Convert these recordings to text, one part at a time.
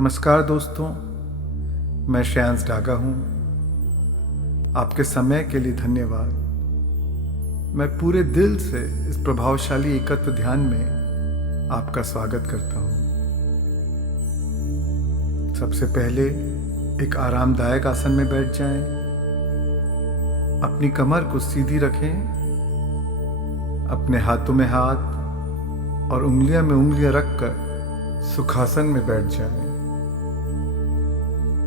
नमस्कार दोस्तों, मैं श्रेयांश डागा हूँ। आपके समय के लिए धन्यवाद। मैं पूरे दिल से इस प्रभावशाली एकत्व ध्यान में आपका स्वागत करता हूँ। सबसे पहले एक आरामदायक आसन में बैठ जाएं। अपनी कमर को सीधी रखें, अपने हाथों में हाथ और उंगलियां में उंगलियां रखकर सुखासन में बैठ जाएं।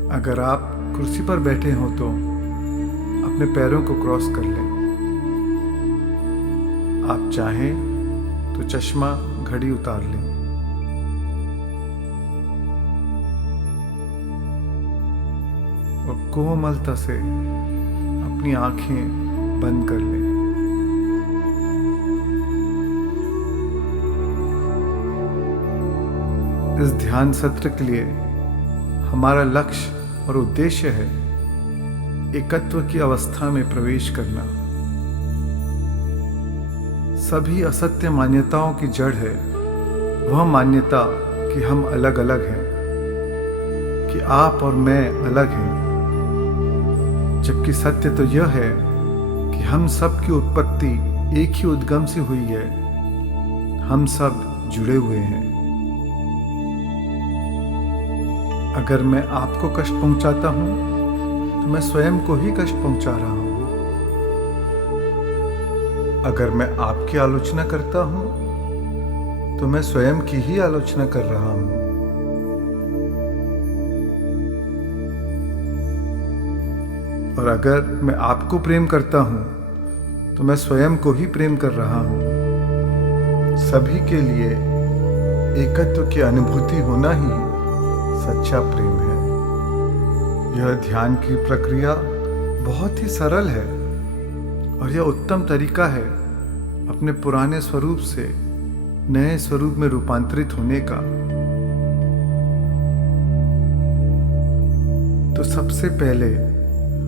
अगर आप कुर्सी पर बैठे हो तो अपने पैरों को क्रॉस कर लें। आप चाहें तो चश्मा घड़ी उतार लें। और कोमलता से अपनी आंखें बंद कर लें। इस ध्यान सत्र के लिए हमारा लक्ष्य और उद्देश्य है एकत्व की अवस्था में प्रवेश करना। सभी असत्य मान्यताओं की जड़ है वह मान्यता कि हम अलग अलग हैं, कि आप और मैं अलग हैं, जबकि सत्य तो यह है कि हम सब की उत्पत्ति एक ही उद्गम से हुई है। हम सब जुड़े हुए हैं। अगर मैं आपको कष्ट पहुंचाता हूं तो मैं स्वयं को ही कष्ट पहुंचा रहा हूं। अगर मैं आपकी आलोचना करता हूं तो मैं स्वयं की ही आलोचना कर रहा हूं। और अगर मैं आपको प्रेम करता हूं तो मैं स्वयं को ही प्रेम कर रहा हूं। सभी के लिए एकत्व की अनुभूति होना ही सच्चा प्रेम है। यह ध्यान की प्रक्रिया बहुत ही सरल है और यह उत्तम तरीका है अपने पुराने स्वरूप से नए स्वरूप में रूपांतरित होने का। तो सबसे पहले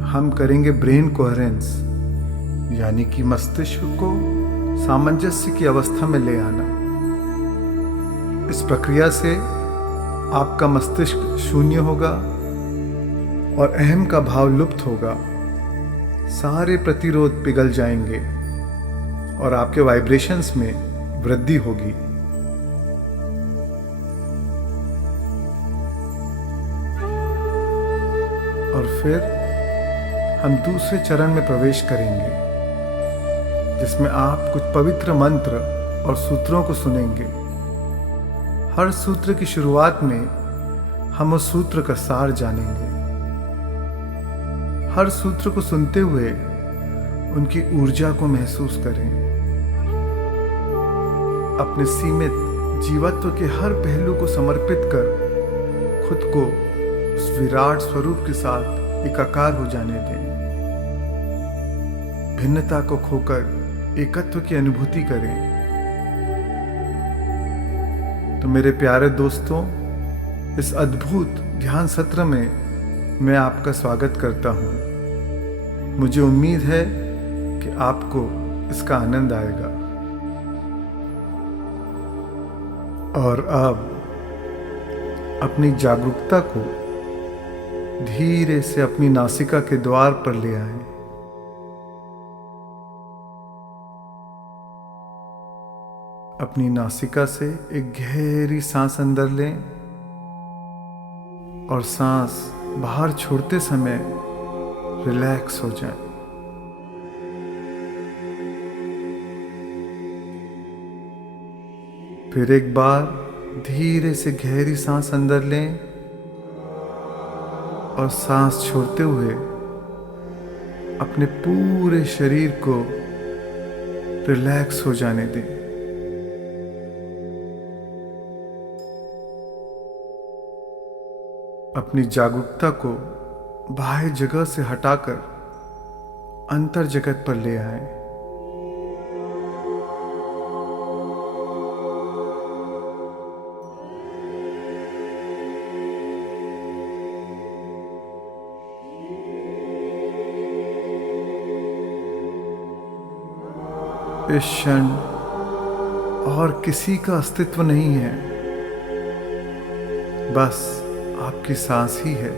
हम करेंगे ब्रेन कोहेरेंस, यानी कि मस्तिष्क को सामंजस्य की अवस्था में ले आना। इस प्रक्रिया से आपका मस्तिष्क शून्य होगा और अहम का भाव लुप्त होगा। सारे प्रतिरोध पिघल जाएंगे और आपके वाइब्रेशंस में वृद्धि होगी। और फिर हम दूसरे चरण में प्रवेश करेंगे, जिसमें आप कुछ पवित्र मंत्र और सूत्रों को सुनेंगे। हर सूत्र की शुरुआत में हम उस सूत्र का सार जानेंगे। हर सूत्र को सुनते हुए उनकी ऊर्जा को महसूस करें। अपने सीमित जीवत्व के हर पहलू को समर्पित कर खुद को उस विराट स्वरूप के साथ एकाकार हो जाने दें। भिन्नता को खोकर एकत्व की अनुभूति करें। तो मेरे प्यारे दोस्तों, इस अद्भुत ध्यान सत्र में मैं आपका स्वागत करता हूँ। मुझे उम्मीद है कि आपको इसका आनंद आएगा। और अब अपनी जागरूकता को धीरे से अपनी नासिका के द्वार पर ले आएं। अपनी नासिका से एक गहरी सांस अंदर लें और सांस बाहर छोड़ते समय रिलैक्स हो जाएं। फिर एक बार धीरे से गहरी सांस अंदर लें और सांस छोड़ते हुए अपने पूरे शरीर को रिलैक्स हो जाने दें। अपनी जागरूकता को बाह्य जगह से हटाकर अंतर जगत पर ले आएं। इस क्षण और किसी का अस्तित्व नहीं है, बस आपकी सांस ही है।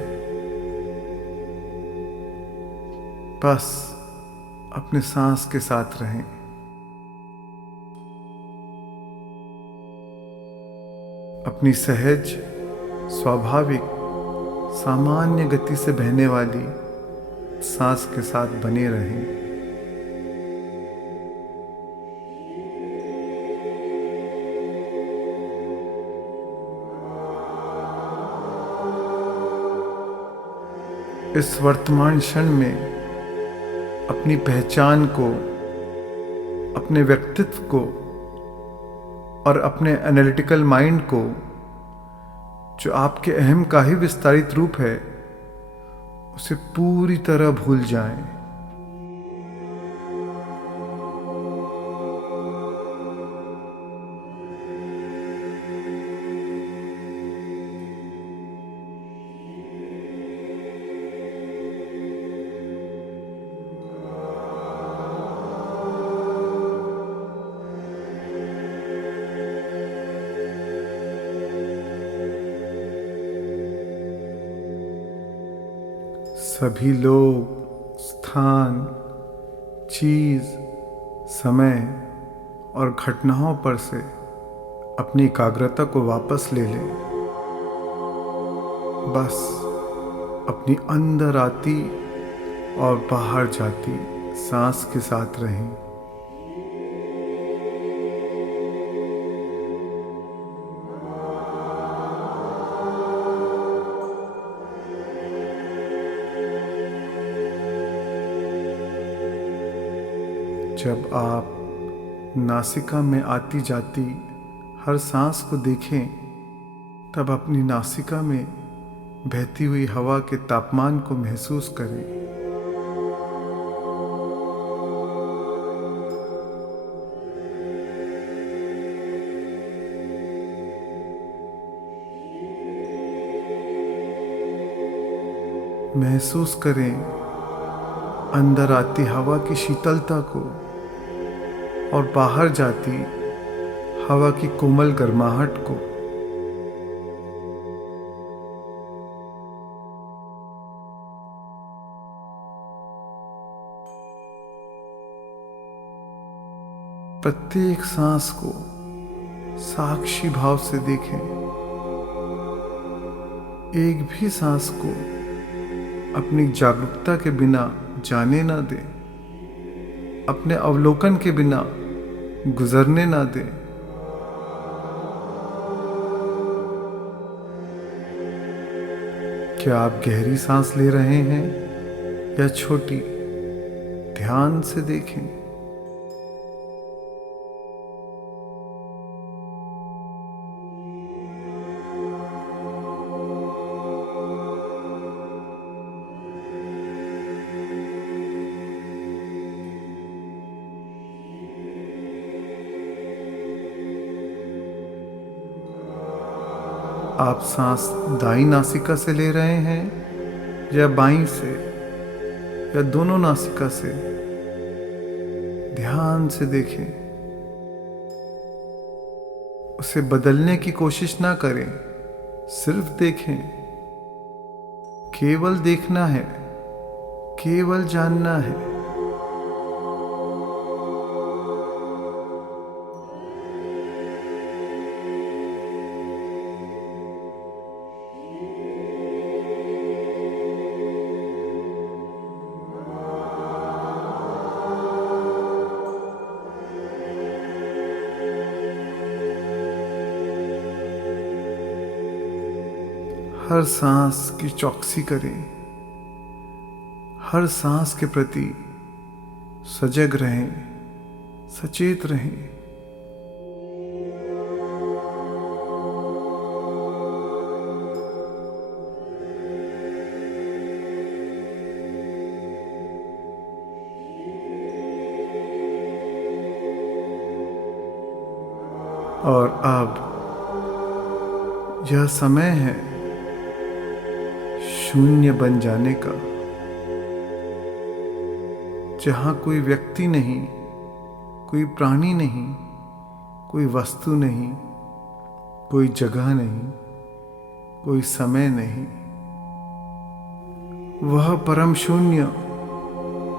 बस अपने सांस के साथ रहें। अपनी सहज, स्वाभाविक, सामान्य गति से बहने वाली सांस के साथ बने रहें। इस वर्तमान क्षण में अपनी पहचान को, अपने व्यक्तित्व को और अपने एनालिटिकल माइंड को, जो आपके अहम का ही विस्तारित रूप है, उसे पूरी तरह भूल जाएं। सभी लोग, स्थान, चीज, समय और घटनाओं पर से अपनी एकाग्रता को वापस ले लें। बस अपनी अंदर आती और बाहर जाती सांस के साथ रहें। जब आप नासिका में आती जाती हर सांस को देखें, तब अपनी नासिका में बहती हुई हवा के तापमान को महसूस करें। महसूस करें अंदर आती हवा की शीतलता को और बाहर जाती हवा की कोमल गर्माहट को। प्रत्येक सांस को साक्षी भाव से देखें। एक भी सांस को अपनी जागरूकता के बिना जाने ना दें, अपने अवलोकन के बिना गुजरने ना दें। क्या आप गहरी सांस ले रहे हैं या छोटी? ध्यान से देखें। आप सांस दाईं नासिका से ले रहे हैं या बाईं से, या दोनों नासिका से? ध्यान से देखें। उसे बदलने की कोशिश ना करें, सिर्फ देखें। केवल देखना है, केवल जानना है। हर सांस की चौकसी करें। हर सांस के प्रति सजग रहें, सचेत रहें। और अब यह समय है शून्य बन जाने का, जहां कोई व्यक्ति नहीं, कोई प्राणी नहीं, कोई वस्तु नहीं, कोई जगह नहीं, कोई समय नहीं, वह परम शून्य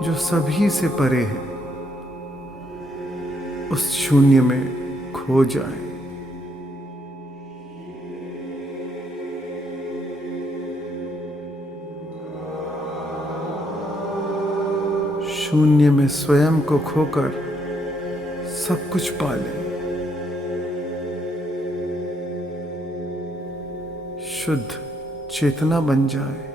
जो सभी से परे है, उस शून्य में खो जाए। शून्य में स्वयं को खोकर सब कुछ पा ले। शुद्ध चेतना बन जाए।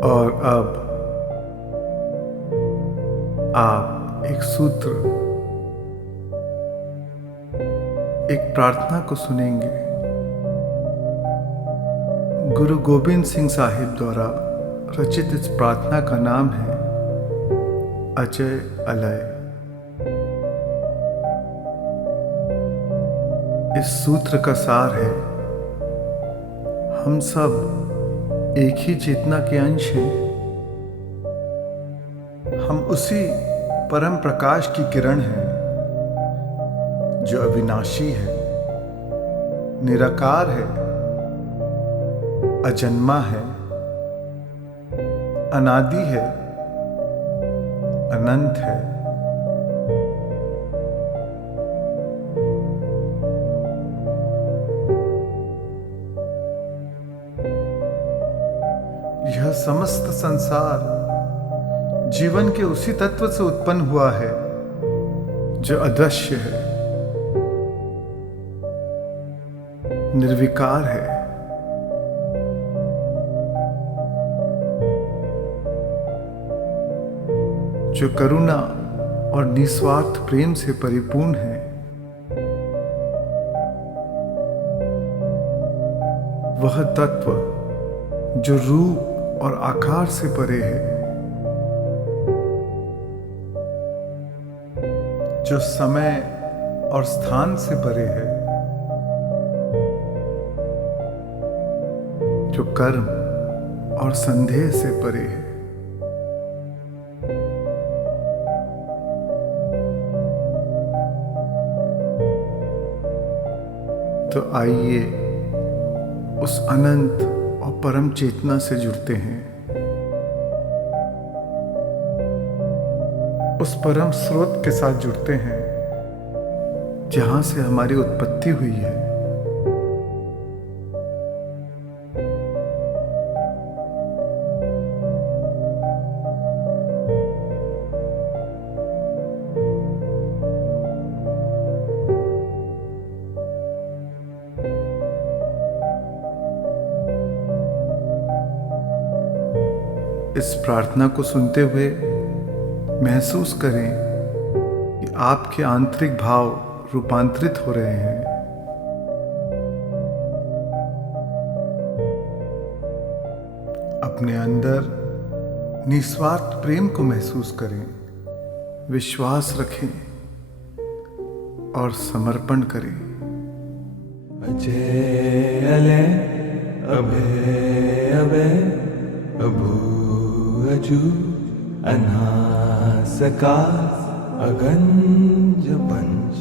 और अब आप एक सूत्र, एक प्रार्थना को सुनेंगे। गुरु गोबिंद सिंह साहिब द्वारा रचित इस प्रार्थना का नाम है अजय अलय। इस सूत्र का सार है, हम सब एक ही चेतना के अंश हैं। हम उसी परम प्रकाश की किरण हैं जो अविनाशी है, निराकार है, अजन्मा है, अनादि है, अनंत है। यह समस्त संसार जीवन के उसी तत्व से उत्पन्न हुआ है जो अदृश्य है, निर्विकार है, जो करुणा और निस्वार्थ प्रेम से परिपूर्ण है। वह तत्व जो रूप और आकार से परे है, जो समय और स्थान से परे है, जो कर्म और संदेह से परे है। तो आइए उस अनंत और परम चेतना से जुड़ते हैं, उस परम स्रोत के साथ जुड़ते हैं जहां से हमारी उत्पत्ति हुई है। इस प्रार्थना को सुनते हुए महसूस करें कि आपके आंतरिक भाव रूपांतरित हो रहे हैं। अपने अंदर निस्वार्थ प्रेम को महसूस करें, विश्वास रखें और समर्पण करें। अजय अलय अभय अभय अभू अजू अनासकार अगंज पंच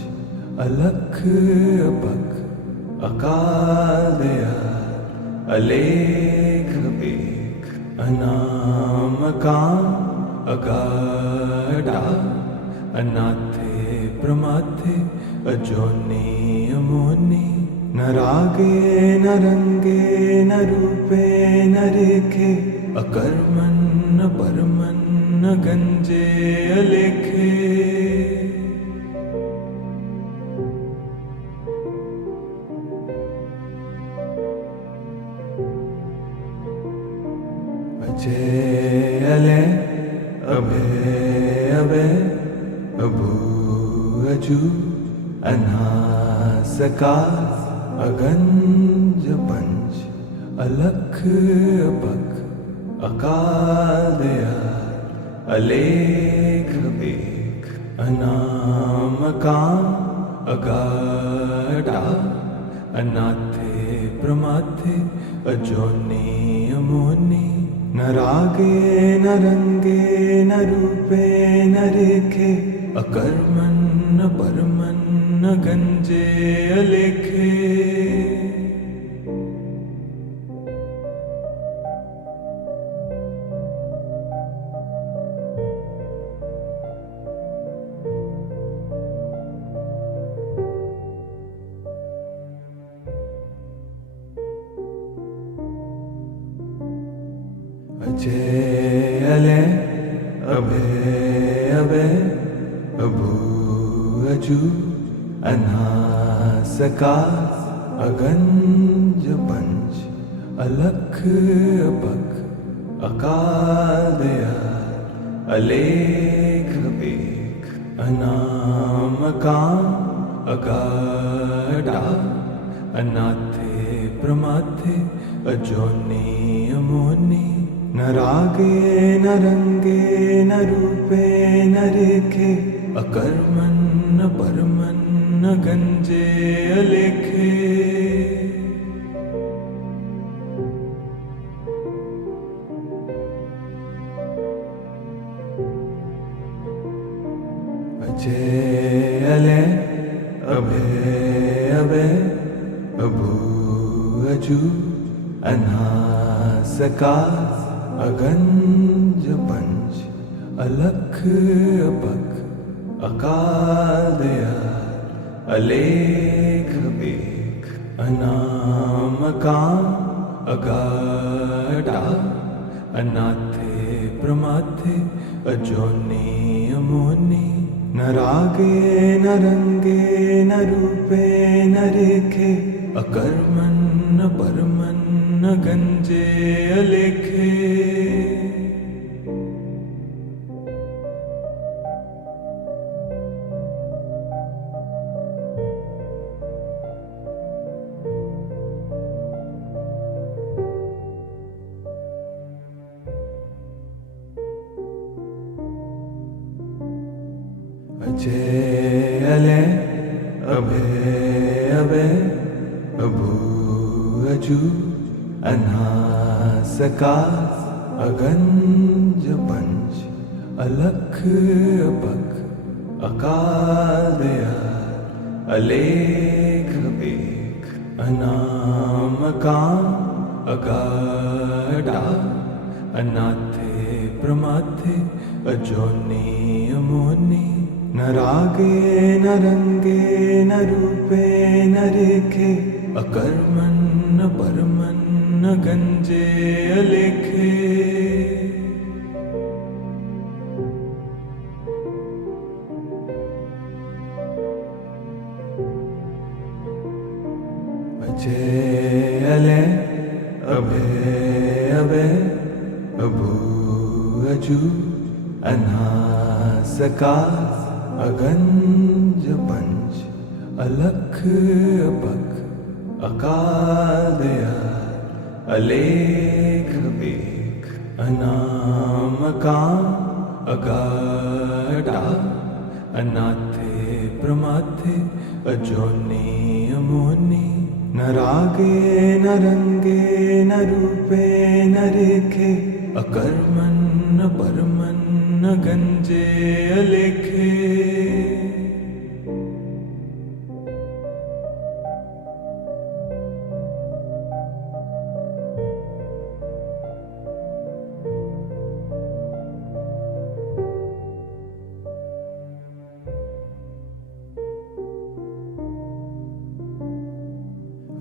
अलख अपख अकाल दयाल अलेख बेख अनामकाम अगाढ़ा अनाथे प्रमाथे अजोनी अमोनी न रागे न रंगे न रूपे न रेखे अकर्मण परमन गंजे अलेखे। अजय अले अभय अभय अभू अजू अनासकार अगंज पंच अलख अपख अकाल दयाल अलेख बेख अनामकाम अगाढ़ा अनाथे प्रमाथे अजोनी अमोनी न रागे न रंगे न रूपे न रेखे अकर्मण न परमन न गंजे अलेखे। अजय अले अभय अभय अभू अजू अनासकार अगंज पंच अलख अपख अकाल दयाल अलेख बेख अनामकाम अगाढ़ा अनाथे प्रमाथे अजोनी अमोनी न रागे न रंगे न रूपे न रेखे अकर्मण न परमन न गंजे अलेखे। अजय अले अभय अभय अभू अजू अनासकार अगंज पंच अलख अपख अकाल दयाल अलेख बेख अनामकाम अगाढ़ा अनाथे प्रमाथे अजोनी अमोनी न रागे न रंगे न रूपे न रेखे अकर्मण न परमन न गंजे अलेखे। अजय अले अभय अभय अभू अजू अनासकार अगंज पंच अलख अपख अकाल दयाल अलेख बेख अनामकाम अगाढ़ा अनाथे प्रमाथे अजोनी अमोनी न रागे न रंगे न रूपे न रेखे अकर्मण न परमन न गंजे अलेखे। अजय अले अभय अभय अभू अजू अनासकार अगंज पंच अलख अपख अकाल दयाल अलेख बेख अनामकाम अगाढ़ा अनाथे प्रमाथे अजोनी अमोनी न रागे न रंगे न रूपे न रेखे अकर्मण न परमन न गंजे अलेखे।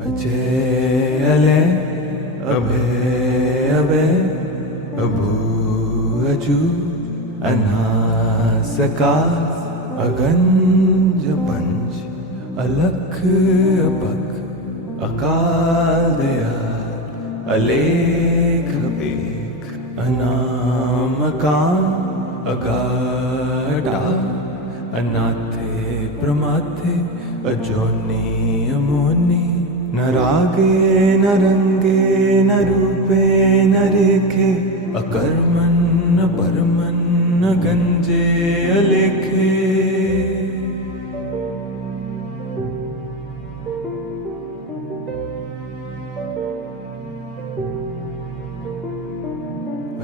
अजय अले अभय अभय अबू अजू अनास आकाश अगंज पंच अलख अपख अकाल दयाल अलेख बेख अनाम अकाम अगाढ़ा अनाथे प्रमाथे अजोनी अमोनी न रागे न रंगे न रूपे न रेखे अकर्मन न परमन न गंजे अलेखे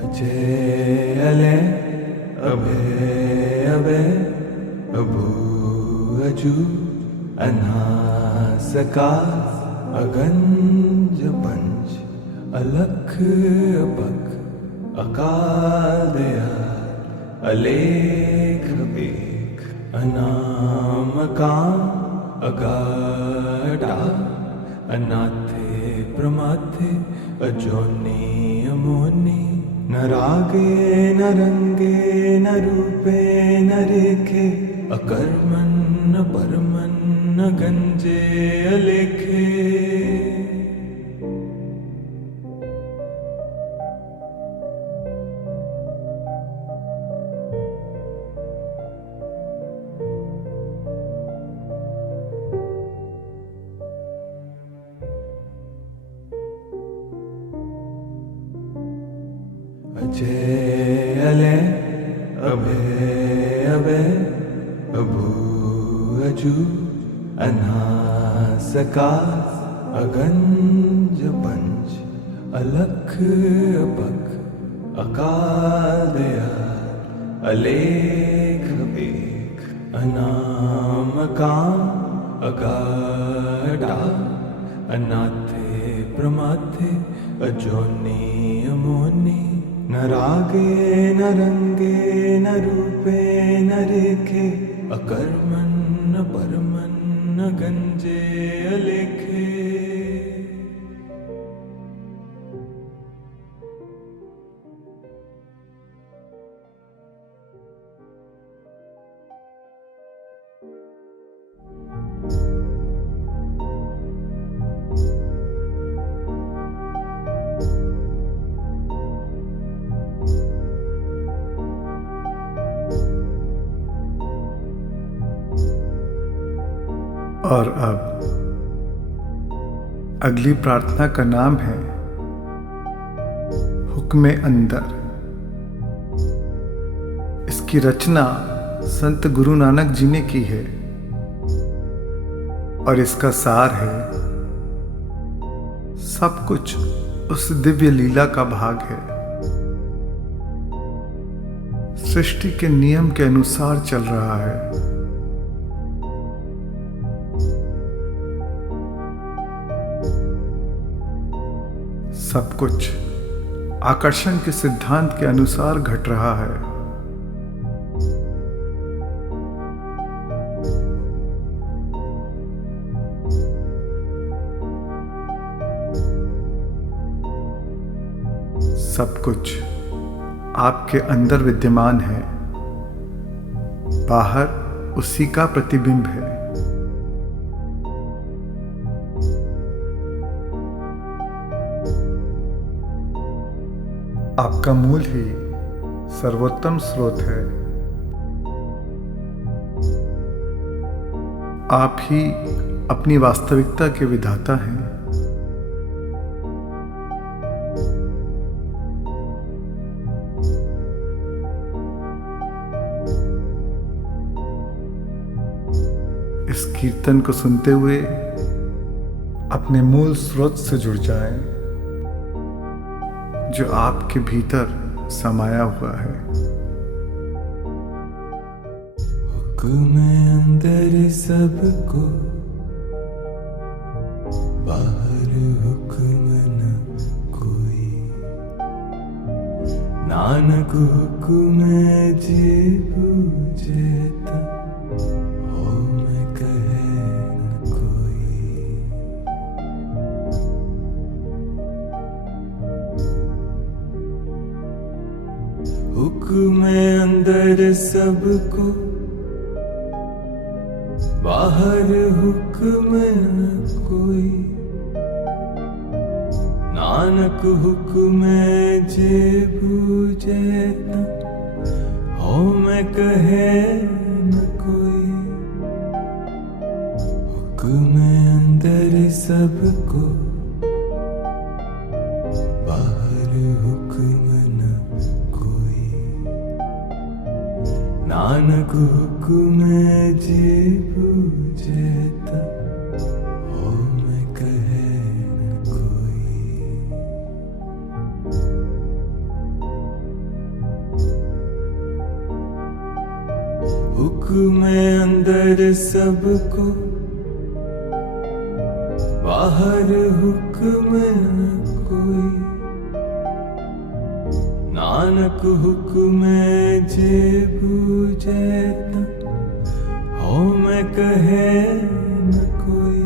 अजय अले अभय अभय अबू अजू अनास आकाश अगंज पंच अलख अपख अकाल दयाल अलेख बेख अनाम अकाम अगाढ़ा अनाथे प्रमाथे अजोनी अमोनी न रागे न रंगे न रूपे न रेखे अकर्मन न परमन न गंजे अलेखे अजय अले अभय अभय अबू अजू अनास आकाश अगंज पंच अलख अपख अकाल दयाल अलेख बेख अनाम अकाम अगाढ़ा अनाथे प्रमाथे अजोनी अमोनी न रागे न रंगे न रूपे न रेखे अकर्मन न परमन न गंजे अलेखे और अब अगली प्रार्थना का नाम है हुक्मे अंदर। इसकी रचना संत गुरु नानक जी ने की है और इसका सार है सब कुछ उस दिव्य लीला का भाग है। सृष्टि के नियम के अनुसार चल रहा है। सब कुछ आकर्षण के सिद्धांत के अनुसार घट रहा है। सब कुछ आपके अंदर विद्यमान है, बाहर उसी का प्रतिबिंब है। आपका मूल ही सर्वोत्तम स्रोत है। आप ही अपनी वास्तविकता के विधाता हैं। इस कीर्तन को सुनते हुए अपने मूल स्रोत से जुड़ जाएं, जो आपके भीतर समाया हुआ है। हुक्म अंदर सबको, बाहर हुक्म न कोई। नानक हुक्म जे बूझता, हो मैं कहे न कोई। हुक्म अंदर सबको, बाहर हुक्म न कोई। नानक हुक्म जे बूझे ता, हो मैं कहे न कोई। हुक्म अंदर सबको, बाहर हुक्म न कोई। नानक हुक्म जे बूझे ता, हो मैं कहे न कोई। हुक्म अंदर सबको, बाहर हुक्म न कोई। नानक हुक्म जे बूझे ता, हो मैं कहे न कोई।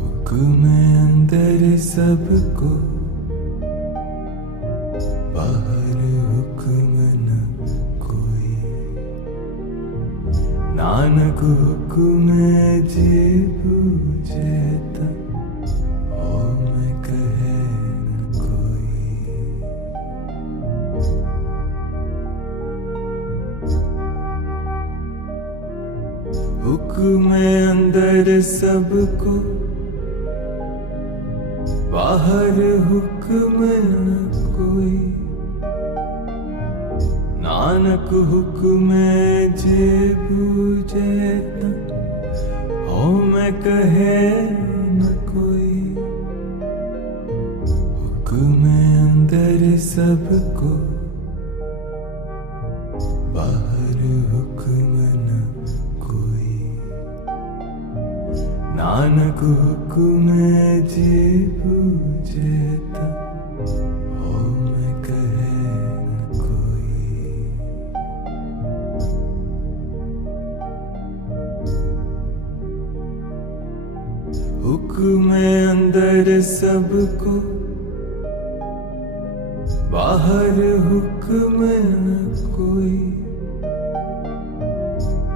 हुक्म अंदर सबको, बाहर हुक्म न कोई। नानक हुक्म जे बूझे ता, हो मैं कहे न कोई। हुक्म अंदर सबको, बाहर हुक्म न कोई। नानक हुक्म जे बूझे ता, हो मैं कहे न कोई। हुक्म अंदर सबको, बाहर हुक्म न कोई। नानक हुक्म जे बूझे ता, हो मैं कहे न कोई। हुक्म अंदर सबको, बाहर हुक्म न कोई।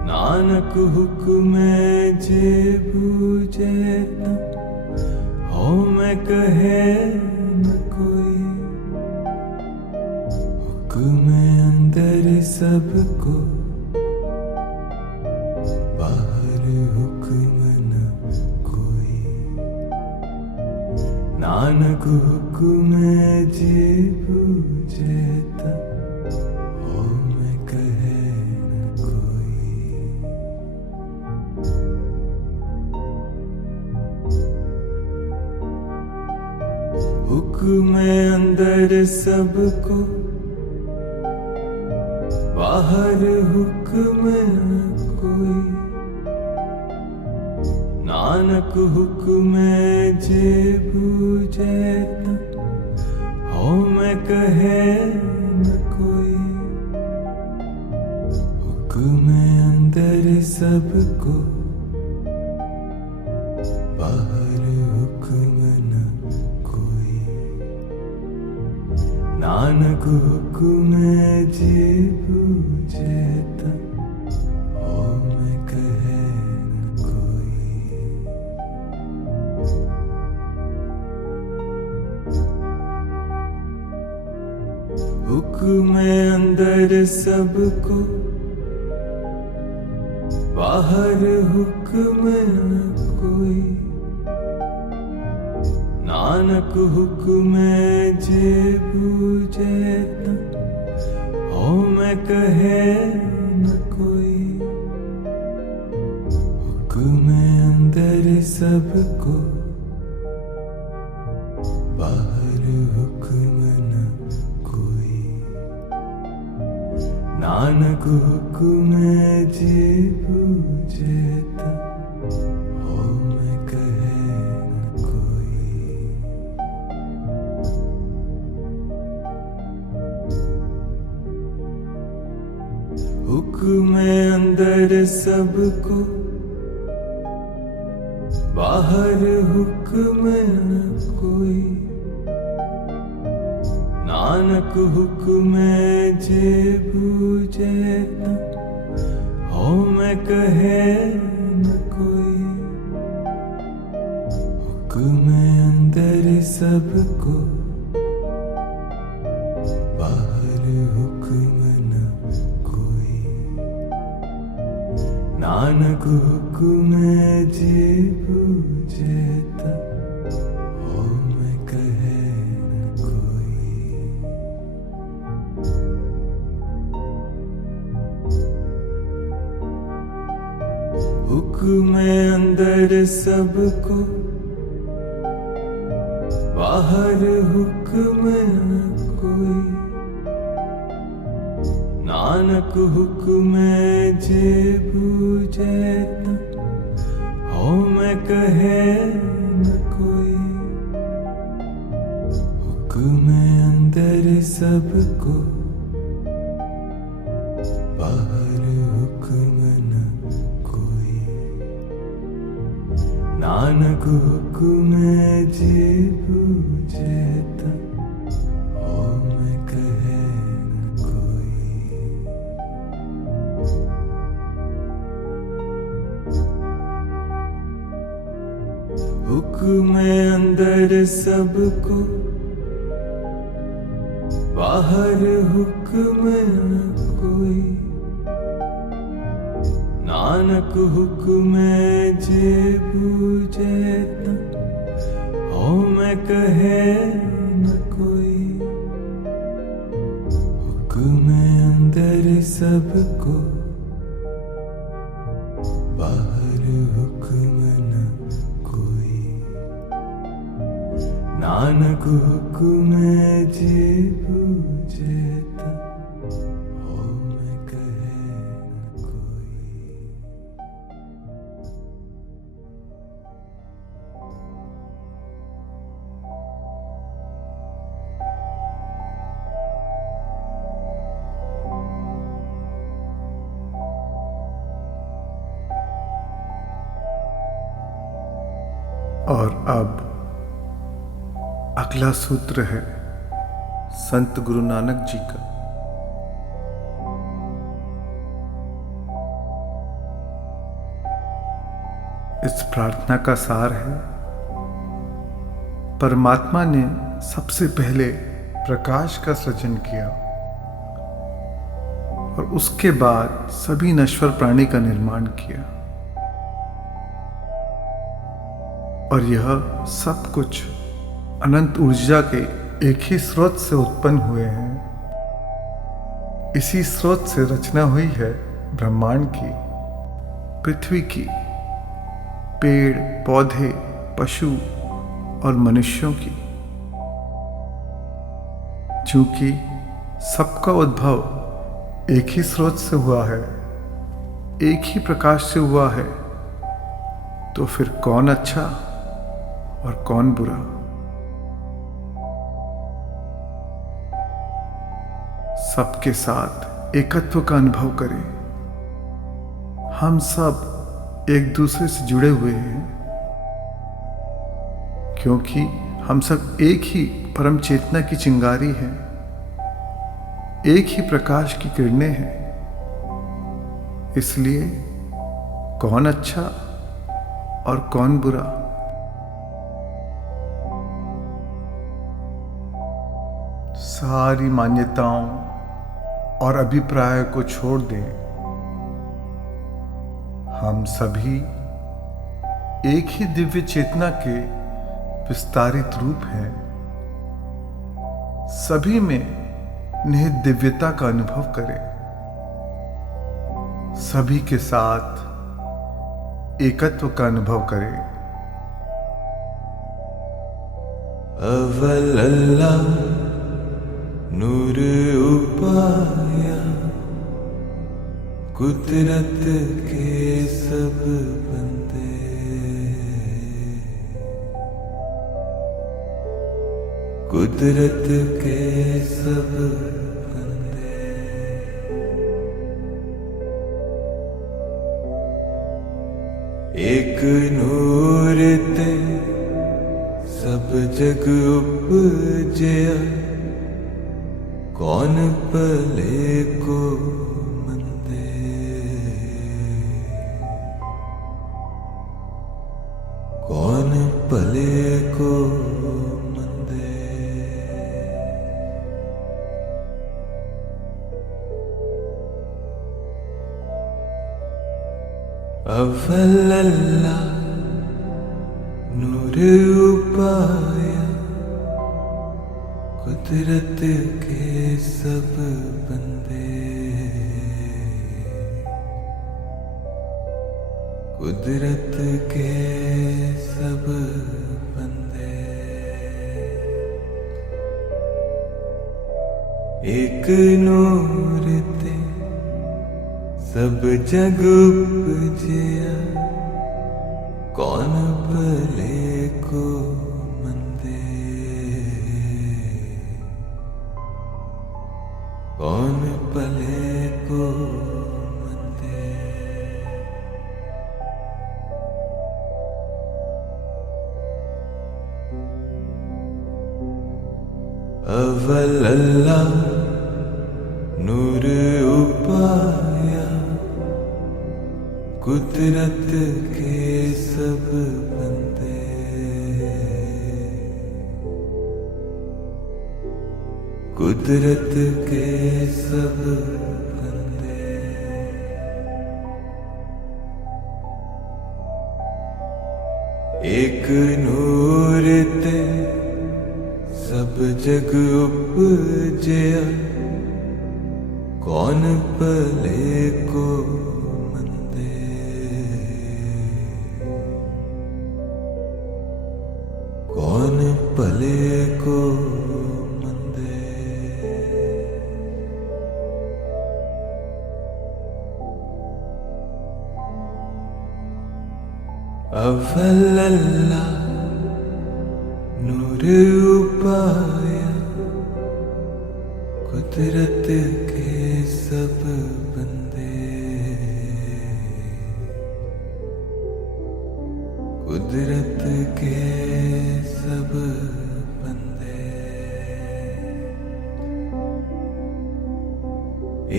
नानक हुक्म जे बूझे ता, हो मैं कहे न कोई। हुक्म अंदर सबको, बाहर हुक्म न कोई। नानक हुक्म जे बूझे ता, हो मैं कहे न कोई। हुक्म अंदर सबको, बाहर हुक्म न कोई। नानक हुक्म जे बूझे ता, हो मैं कहे न कोई। हुक्म अंदर सबको, बाहर हुक्म न कोई। नानक हुक्म जे बूझे ता, हो मैं कहे न कोई। हुक्म अंदर सबको, बाहर हुक्म न कोई। नानक हुक्म जे बूझे ता, हो मैं कहे न कोई। हुक्म अंदर सबको, बाहर हुक्म न कोई। नानक हुक्म जे बूझे ता, हो मैं कहे न कोई। हुक्म अंदर सबको, बाहर हुक्म न कोई। नानक हुक्म जे बूझे ता हो मैं कहे न कोई। हुक्म अंदर सबको बाहर हुक्म न कोई। नानक हुक्म जे बूझे ता हो मैं कहे न कोई। हुक्म अंदर सबको बाहर हुक्म न कोई। नानक हुक्म जे बूझे ता हो मैं कहे न कोई। हुक्म अंदर सबको बाहर हुक्म न कोई। नानक हुक्म जे बूझे ता हो मैं कहे न कोई। हुक्म अंदर सबको बाहर हुक्म न कोई। नानक हुक्म जे बूझे ता हो मैं कहे न कोई। हुक्म अंदर सबको बाहर हुक्म न कोई। नानक हुक्म जे बूझे ता हो मैं कहे न कोई। और अब अगला सूत्र है संत गुरु नानक जी का। इस प्रार्थना का सार है, परमात्मा ने सबसे पहले प्रकाश का सृजन किया और उसके बाद सभी नश्वर प्राणी का निर्माण किया और यह सब कुछ अनंत ऊर्जा के एक ही स्रोत से उत्पन्न हुए हैं। इसी स्रोत से रचना हुई है ब्रह्मांड की, पृथ्वी की, पेड़ पौधे, पशु और मनुष्यों की। चूंकि सबका उद्भव एक ही स्रोत से हुआ है, एक ही प्रकाश से हुआ है, तो फिर कौन अच्छा और कौन बुरा? सबके साथ एकत्व का अनुभव करें। हम सब एक दूसरे से जुड़े हुए हैं क्योंकि हम सब एक ही परम चेतना की चिंगारी हैं, एक ही प्रकाश की किरणें हैं। इसलिए कौन अच्छा और कौन बुरा? सारी मान्यताओं और अभिप्राय को छोड़ दें। हम सभी एक ही दिव्य चेतना के विस्तारित रूप हैं। सभी में निहित दिव्यता का अनुभव करें। सभी के साथ एकत्व का अनुभव करें। अव्वल अल्लाह नूर उपाया, कुदरत के सब बंदे। कुदरत के सब बंदे। एक नूर ते सब जग उपजया, कौन पले को मंदे, कौन पले को मंदे। अव्वल अल्लाह नूर उपाया, कुदरत के सब बंदे, कुदरत के सब बंदे। एक नूर ते सब जग उपजिया, कौन भले को मंदे, कौन भले को मंदे। अव्वल अल्लाह नूर उपाया, कुदरत के सब बंदे, कुदरत के सब बंदे। एक नूर ते सब जग उपजिया, कौन भले को मंदे, कौन भले को मंदे। अव्वल अल्लाह नूर उपाया, कुदरत के सब बंदे, कुदरत के सब बंदे।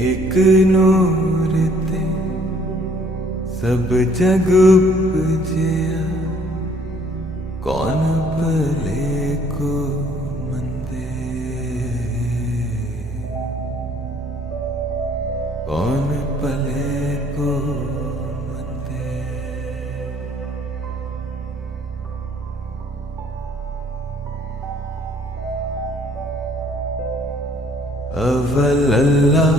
एक नूर ते सब जग उपजिया, कौन भले को मंदे, कौन भले को मंदे। अव्वल अल्लाह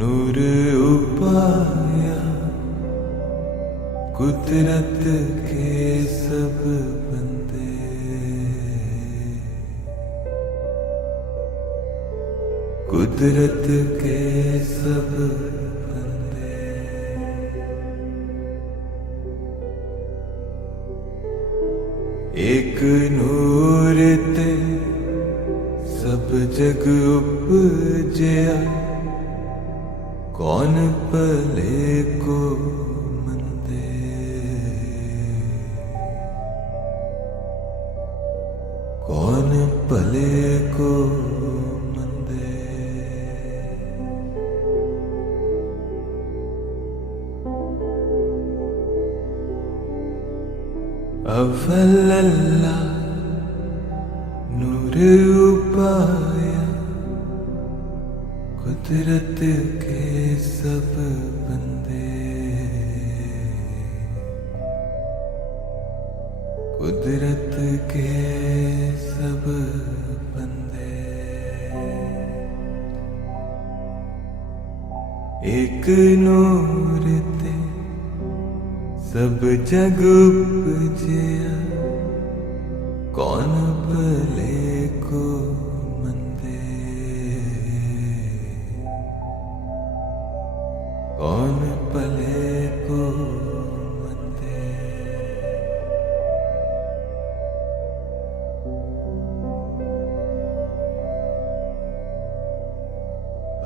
नूर उपाया, कुदरत के सब बंदे, कुदरत के सब बंदे। एक नूर ते सब जग उपजिया, कौन भले को मंदे, कौन भले को मंदे। अव्वल अल्लाह नूर उपाया, कुदरत के सब बंदे, कुदरत के सब बंदे। एक नूर ते सब जग उपजिया, कौन भले को मंदे, कौन भले को मंदे।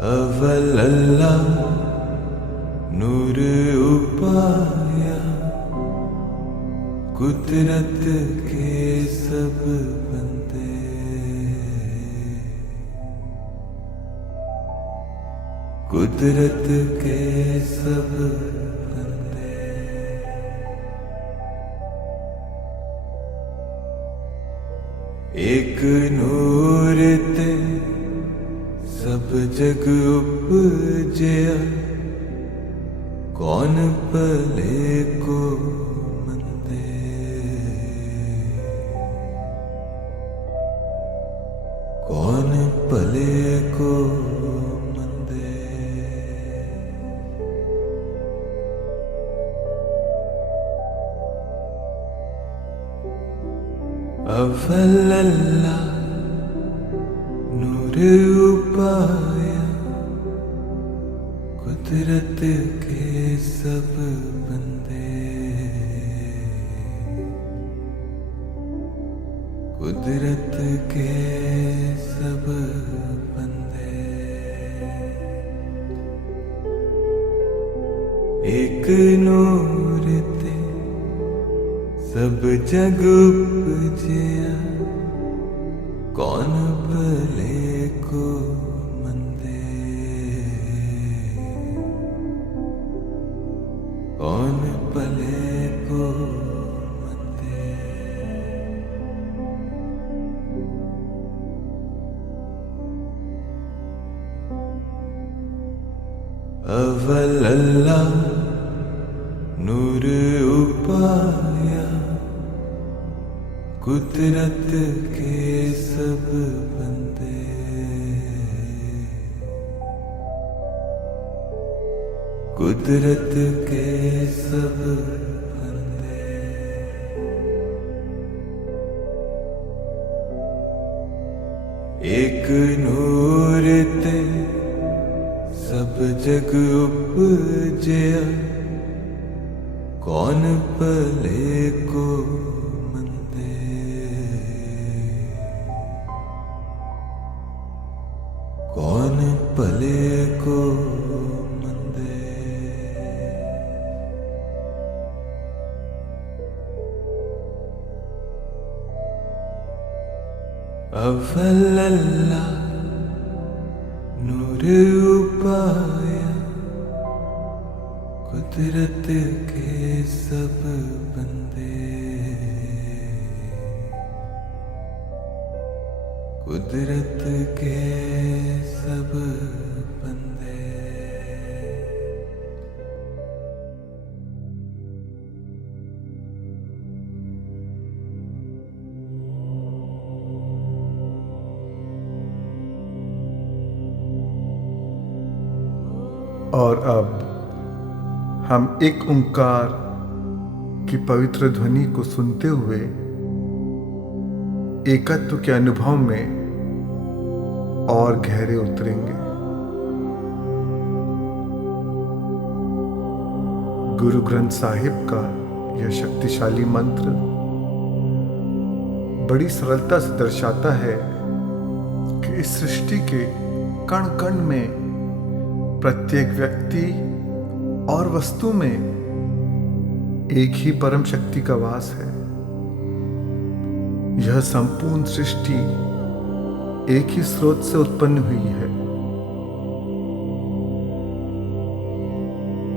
अव्वल अल्लाह नूर उपाया, कुदरत के सब बंदे, कुदरत के सब बंदे। एक नूर ते सब जग उपजया, कौन भले को मंदे। कौन भले को मंदे। अव्वल अल्लाह नूर उपाया, कुदरत के सब बंदे। कुदरत के सब बंदे। एक नूर ते सब जग उपजया, कौन भले को मंदे। कौन भले को मंदे। अव्वल अल्लाह नूर उपाया, कुदरत के सब बंदे। कुदरत के सब बंदे। एक नूर ते सब जग उपजया, कौन भले को मंदे। कौन भले को मंदे। अव्वल अल्लाह नूर उपाया, कुदरत के सब बंदे। कुदरत के सब बंदे। और अब हम एक ओंकार की पवित्र ध्वनि को सुनते हुए एकत्व के अनुभव में और गहरे उतरेंगे। गुरु ग्रंथ साहिब का यह शक्तिशाली मंत्र बड़ी सरलता से दर्शाता है कि इस सृष्टि के कण कण में, प्रत्येक व्यक्ति और वस्तु में एक ही परम शक्ति का वास है। यह संपूर्ण सृष्टि एक ही स्रोत से उत्पन्न हुई है।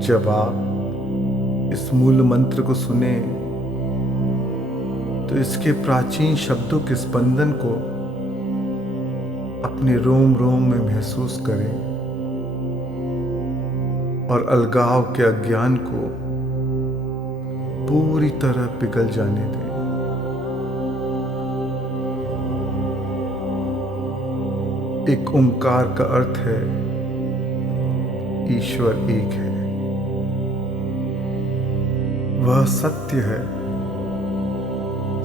जब आप इस मूल मंत्र को सुने तो इसके प्राचीन शब्दों के स्पंदन को अपने रोम रोम में महसूस करें और अलगाव के अज्ञान को पूरी तरह पिघल जाने दें। एक ओंकार का अर्थ है ईश्वर एक है। वह सत्य है,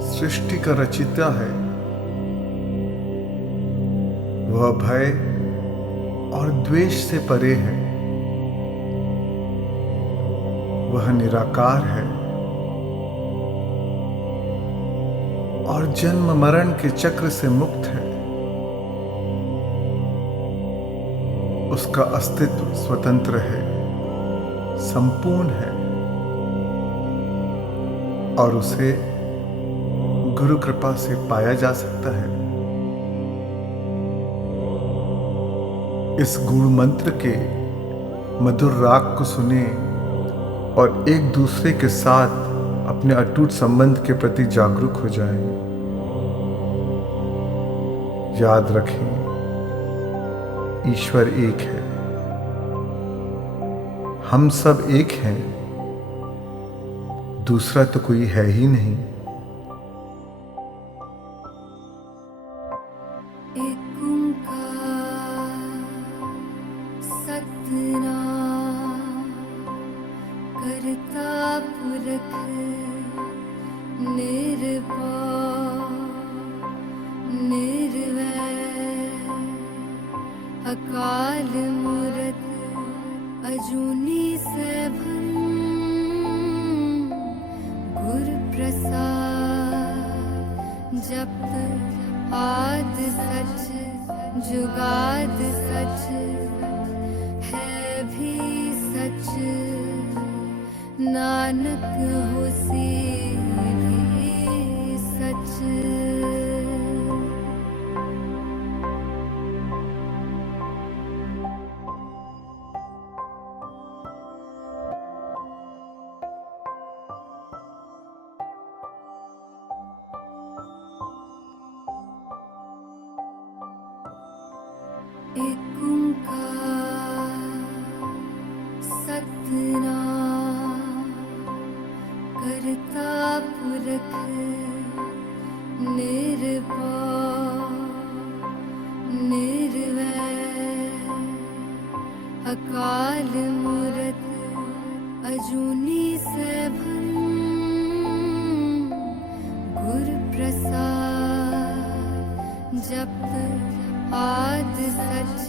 सृष्टि का रचिता है। वह भय और द्वेष से परे है। वह निराकार है और जन्म मरण के चक्र से मुक्त है। उसका अस्तित्व स्वतंत्र है, संपूर्ण है और उसे गुरु कृपा से पाया जा सकता है। इस गूढ़ मंत्र के मधुर राग को सुने और एक दूसरे के साथ अपने अटूट संबंध के प्रति जागरूक हो जाएं। याद रखें, ईश्वर एक है, हम सब एक हैं, दूसरा तो कोई है ही नहीं। एक ओंकार सतनाम करता पुरख निर्भय निर्वैर अकाल मूरत अजूनी सैभं गुरु प्रसाद जप आद सच जुगाद सच है भी सच नानक होसी भी सच। एक ओंकार सतनाम करता पुरख निर्भय निर्वैर अकाल मूरत अजूनी सैभं गुरु प्रसाद जप आद सच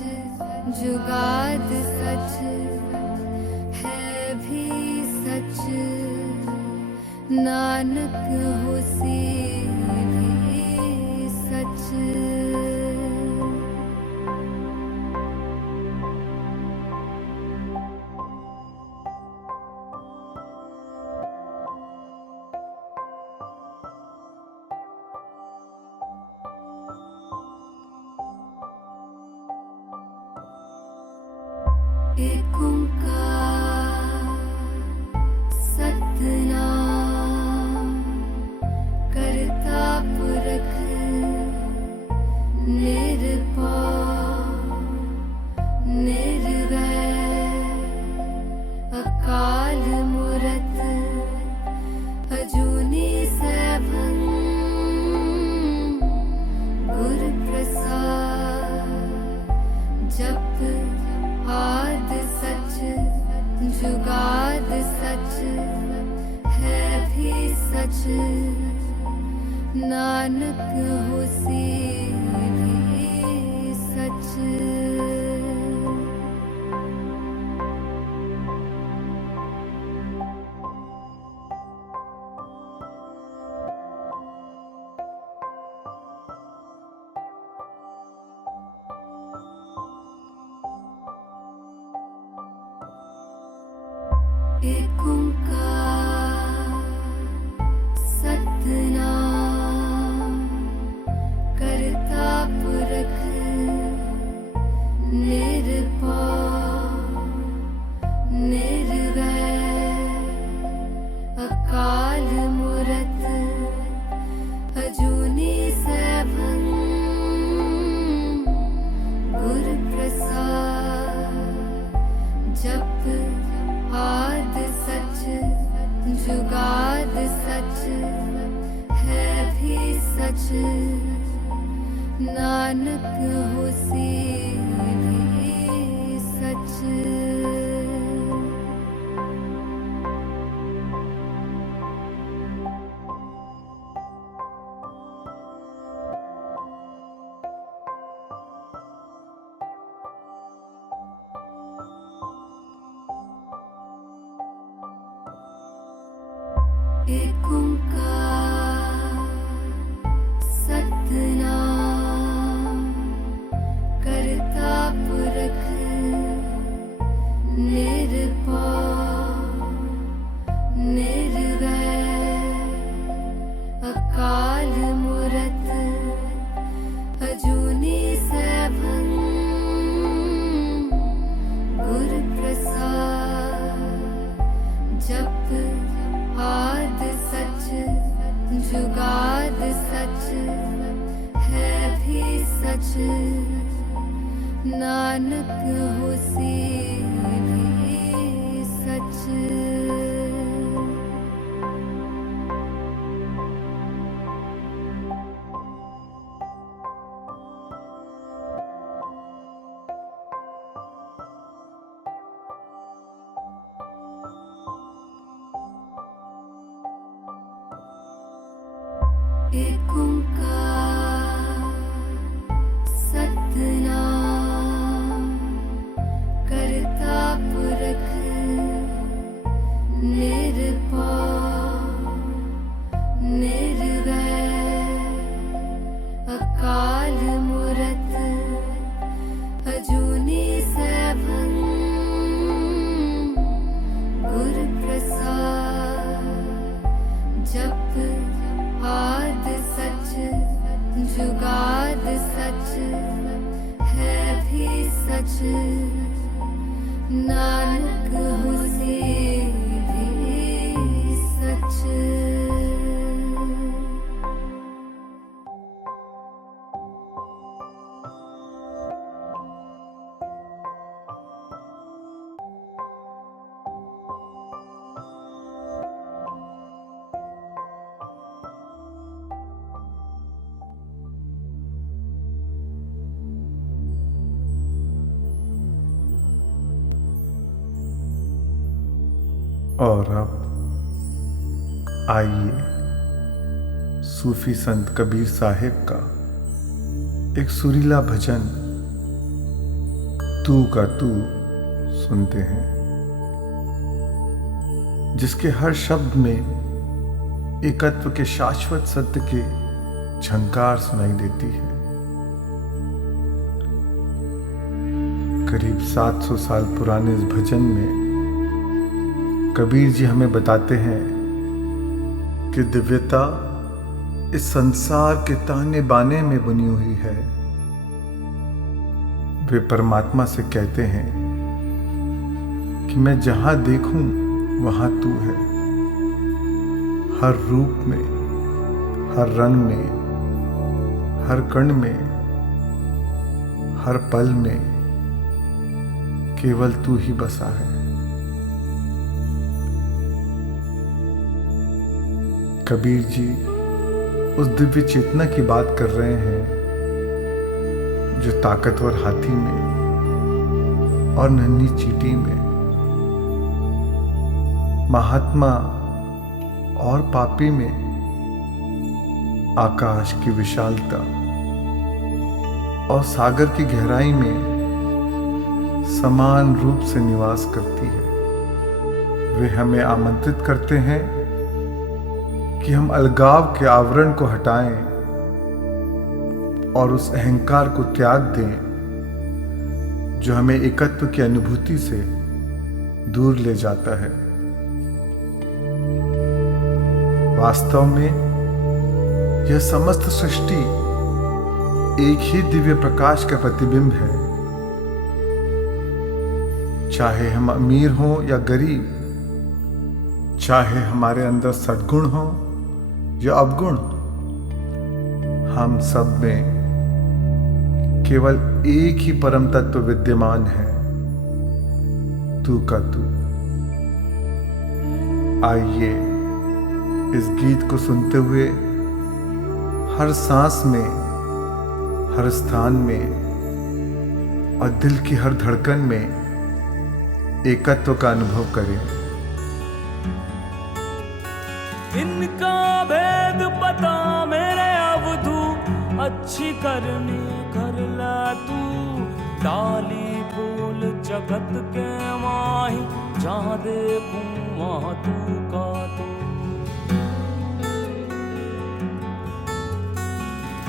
जुगाद सच है भी सच नानक होसी भी सच। एक ओंकार सतनाम करता पुरख निर्भय निर्वैर अकाल मूरत अजूनी सैभं गुरु प्रसाद जप आद सच जुगाद सच है भी सच नानक होसी भी सच। एक ओंकार सतनाम करता पुरख निर्भय निर्वैर अकाल मूरत अजूनी सैभं गुरु प्रसाद जप आद सच जुगाद सच है भी सच नानक होसी भी सच। एक ओंकार सतनाम करता पुरख निर्भय निर्वैर अकाल मूरत अजूनी सैभं गुरु प्रसाद जुगाद सच है भी सच, नानक होसी भी सच। एक ओंकार सतनाम करता पुरख निर्भय निर्वैर अकाल मूरत अजूनी सैभं गुर प्रसाद। जप आद सच जुगाद सच है भी सच, नानक होसी भी सच। और अब आइए सूफी संत कबीर साहिब का एक सुरीला भजन तू का तू सुनते हैं, जिसके हर शब्द में एकत्व के शाश्वत सत्य के झंकार सुनाई देती है। करीब 700 साल पुराने इस भजन में कबीर जी हमें बताते हैं कि दिव्यता इस संसार के ताने बाने में बनी हुई है। वे परमात्मा से कहते हैं कि मैं जहां देखूं वहां तू है, हर रूप में, हर रंग में, हर कण में, हर पल में केवल तू ही बसा है। कबीर जी उस दिव्य चेतना की बात कर रहे हैं जो ताकतवर हाथी में और नन्ही चींटी में, महात्मा और पापी में आकाश की विशालता और सागर की गहराई में समान रूप से निवास करती है। वे हमें आमंत्रित करते हैं कि हम अलगाव के आवरण को हटाएं और उस अहंकार को त्याग दें जो हमें एकत्व की अनुभूति से दूर ले जाता है। वास्तव में यह समस्त सृष्टि एक ही दिव्य प्रकाश का प्रतिबिंब है। चाहे हम अमीर हों या गरीब, चाहे हमारे अंदर सद्गुण हो या अवगुण, हम सब में केवल एक ही परम तत्व विद्यमान है, तू का तू। आइए इस गीत को सुनते हुए हर सांस में, हर स्थान में और दिल की हर धड़कन में एकत्व का अनुभव करें। इनका भेद पता मेरे अवधू, अच्छी करनी कर ला तू। डाली फूल जगत के माही, जहाँ देखूं वहाँ तू का तू।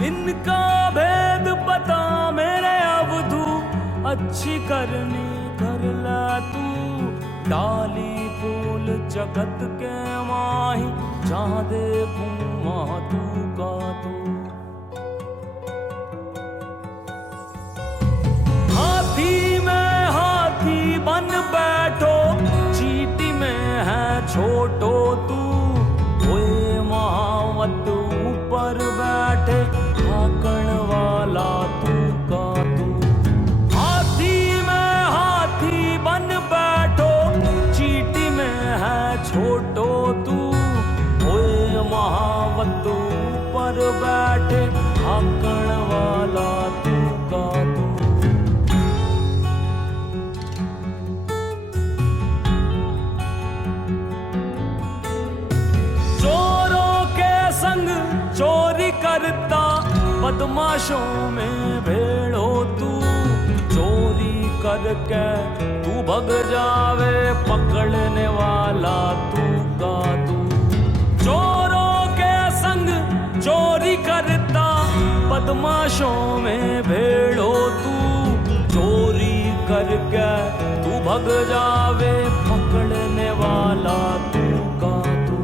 इनका भेद पता मेरे अवधू, अच्छी करनी कर ला तू। डाली फूल जगत के माही, जहाँ देखूं वहाँ तू का तू। हाथी में हाथी बन बैठो, चींटी में है छोटो तू। ओए महावत पर बैठे हाकण वाला तू का तू। हाथी में हाथी बन बैठो, चीटी में है छोटो तू। ओए महावतू पर बैठे हाकण वाला तू का तू। संग चोरी करता बदमाशों में भेड़ो तू। चोरी करके तू भग जावे पकड़ने वाला तू का तू। चोरों के संग चोरी करता बदमाशों में भेड़ो तू। चोरी करके तू भग जावे पकड़ने वाला तू का तू।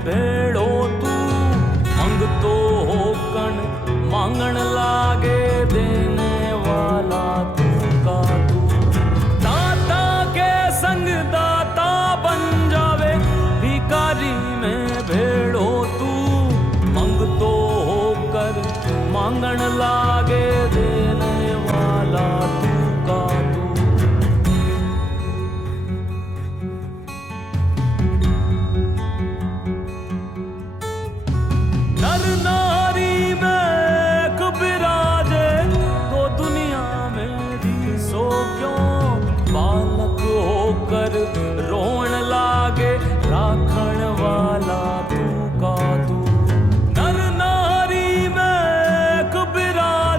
भेड़ो तू मंगतो होकन मांगण लागे देने वाला तू का तू। दाता के संग दाता बन जावे भिखारी में भेड़ो तू। मंगतो होकर मांगण लागे देने वाला तू का तू। नर नारी में कबिराजे तो दुनिया में सो क्यों। बालक होकर रोण लागे राखण वाला तू का तू। नर नारी में कबिराजे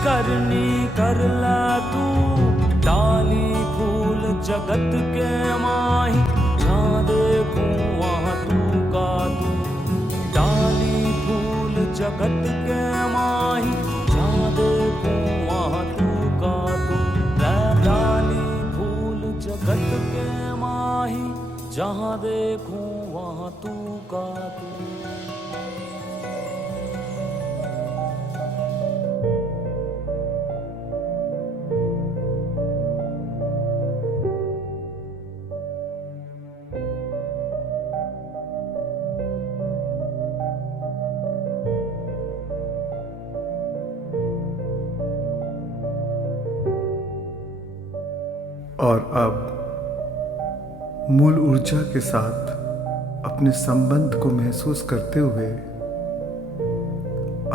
करनी कर ला तू, डाली फूल जगत के माही, जहाँ देखूं वहाँ तू का तू। डाली फूल जगत के माही, जहाँ देखूं वहाँ तू का तू। डाली फूल जगत के माही, जहाँ देखूं वहाँ तू का तू। और अब मूल ऊर्जा के साथ अपने संबंध को महसूस करते हुए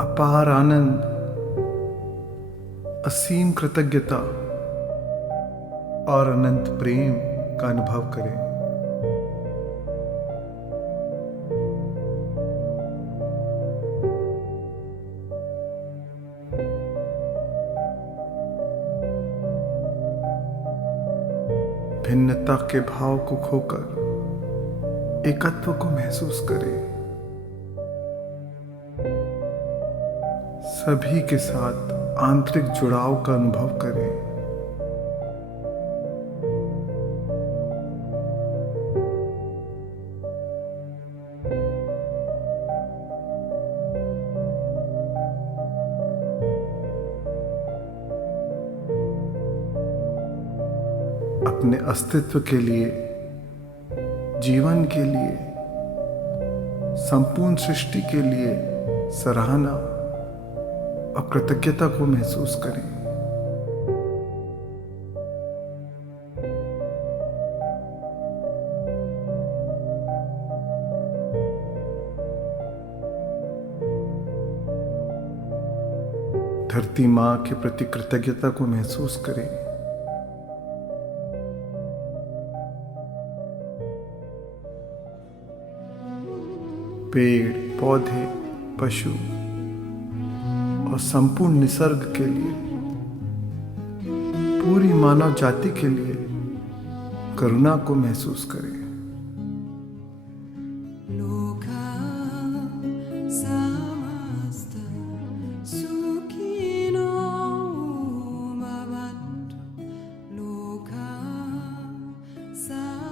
अपार आनंद, असीम कृतज्ञता और अनंत प्रेम का अनुभव करें। भिन्नता के भाव को खोकर एकत्व को महसूस करें। सभी के साथ आंतरिक जुड़ाव का अनुभव करें। अपने अस्तित्व के लिए, जीवन के लिए, संपूर्ण सृष्टि के लिए सराहना और कृतज्ञता को महसूस करें। धरती माँ के प्रति कृतज्ञता को महसूस करें। पेड़, पौधे, पशु और संपूर्ण निसर्ग के लिए, पूरी मानव जाति के लिए करुणा को महसूस करें।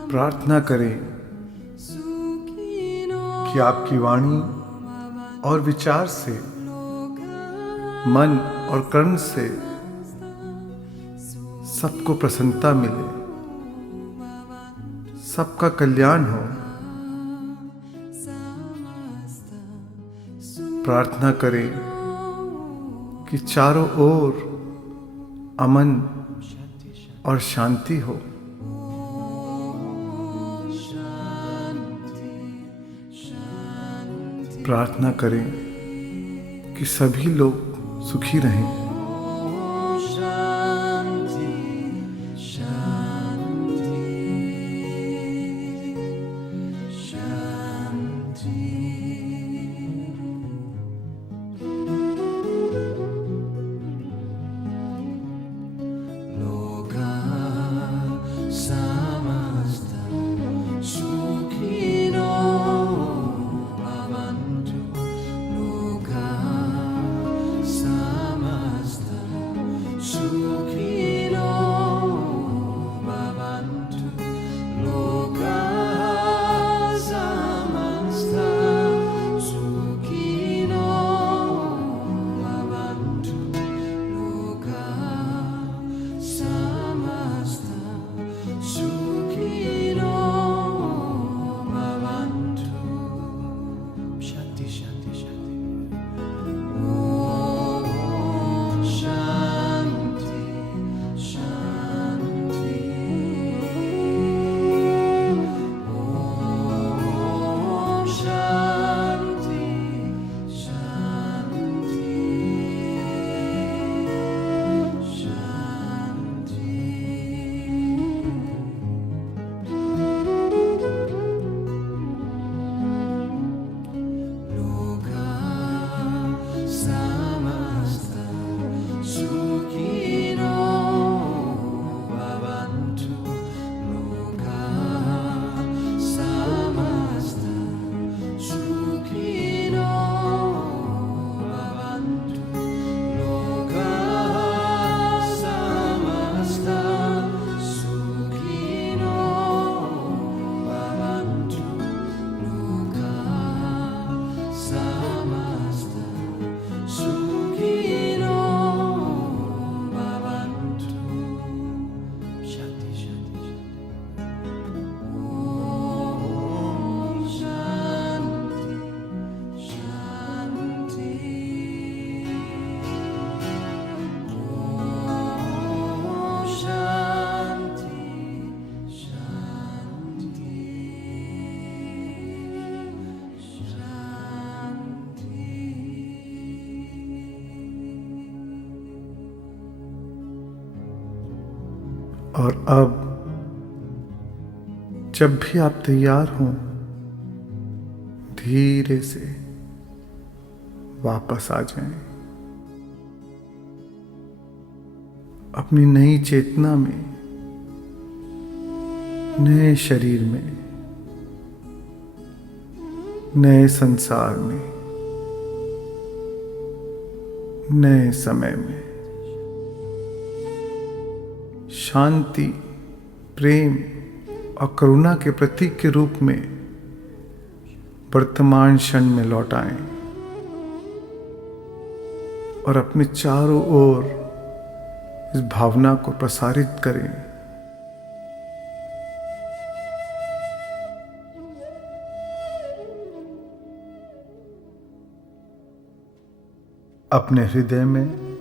प्रार्थना करें कि आपकी वाणी और विचार से, मन और कर्म से सबको प्रसन्नता मिले, सबका कल्याण हो। प्रार्थना करें कि चारों ओर अमन और शांति हो। प्रार्थना करें कि सभी लोग सुखी रहें। Sama और अब जब भी आप तैयार हों, धीरे से वापस आ जाएं। अपनी नई चेतना में, नए शरीर में, नए संसार में, नए समय में शांति, प्रेम और करुणा के प्रतीक के रूप में वर्तमान क्षण में लौट आएं और अपने चारों ओर इस भावना को प्रसारित करें। अपने हृदय में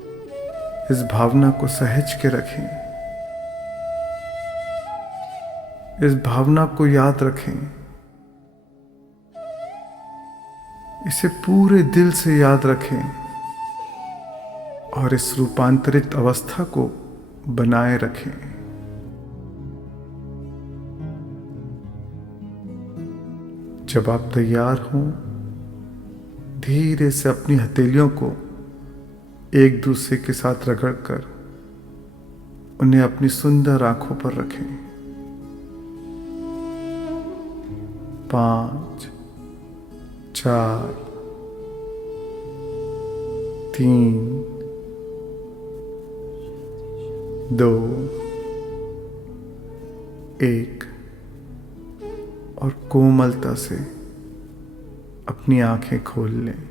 इस भावना को सहज के रखें। इस भावना को याद रखें। इसे पूरे दिल से याद रखें और इस रूपांतरित अवस्था को बनाए रखें। जब आप तैयार हों, धीरे से अपनी हथेलियों को एक दूसरे के साथ रगड़कर उन्हें अपनी सुंदर आंखों पर रखें। 5, 4, 3, 2, 1 और कोमलता से अपनी आंखें खोल लें।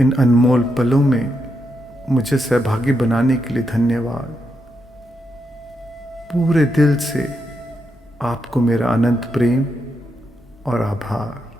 इन अनमोल पलों में मुझे सहभागी बनाने के लिए धन्यवाद। पूरे दिल से आपको मेरा अनंत प्रेम और आभार।